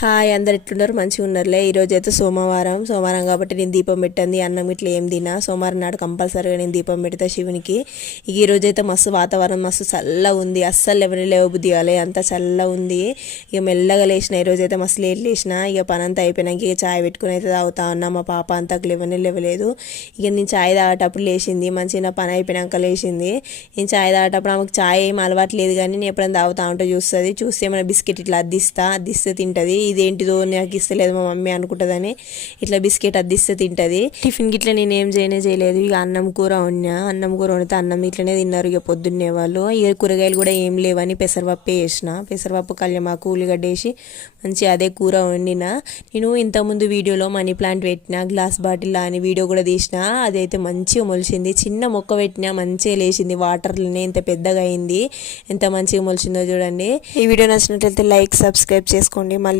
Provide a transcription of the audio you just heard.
Hi అందరు ఎట్లున్నారు మంచిగా ఉన్నారులే ఈరోజు అయితే సోమవారం కాబట్టి నేను దీపం పెట్టండి అన్నం ఇట్లా ఏం తినా సోమవారం నాడు కంపల్సరీగా నేను దీపం పెడతా శివునికి. ఇక ఈరోజు అయితే మస్తు వాతావరణం మస్తు చల్లగా ఉంది, అస్సలు ఎవరిని లేవబుద్ధి కాలే, అంత చల్లగా ఉంది. ఇక మెల్లగా లేచిన ఈరోజు అయితే మస్తు లేట్ లేచిన. ఇక పని అంతా అయిపోయినాక ఇక చాయ్ పెట్టుకుని అయితే తాగుతా ఉన్నా. మా పాప అంతా లేవలేదు. ఇక నేను చాయ్ తాగేటప్పుడు లేచింది, మంచిగా నా పని అయిపోయినాక లేచింది. నేను చాయ్ తాగేటప్పుడు ఆమెకు చాయ్ ఏం అలవాటు లేదు, కానీ నేను ఎప్పుడైనా తాగుతా ఉంటే చూస్తే ఏమైనా బిస్కెట్ ఇట్లా అద్దిస్తే తింటుంది. ఇదేంటిదో నాకు ఇస్తలేదు మా మమ్మీ అనుకుంటుందని ఇట్లా బిస్కెట్ అద్దిస్తే తింటుంది. టిఫిన్ గిట్లా నేను ఏం చేయలేదు. ఇక అన్నం కూర వండితే అన్నం ఇట్లనే తిన్నారు ఇక పొద్దున్నే వాళ్ళు. ఇక కూరగాయలు కూడా ఏం లేవని పెసరపప్పు వేసిన, పెసరపప్పు కళ్యమాకు ఉల్లిగడ్డ వేసి మంచి అదే కూర వండిన. నేను ఇంతకుముందు వీడియోలో మనీ ప్లాంట్ పెట్టిన, గ్లాస్ బాటిల్ అని వీడియో కూడా తీసిన. అదైతే మంచిగా మొలిచింది, చిన్న మొక్క పెట్టినా మంచిగా లేచింది, వాటర్లోనే ఇంత పెద్దగా అయింది. ఎంత మంచిగా మొలిచిందో చూడండి. ఈ వీడియో నచ్చినట్లయితే లైక్ సబ్స్క్రైబ్ చేసుకోండి. మళ్ళీ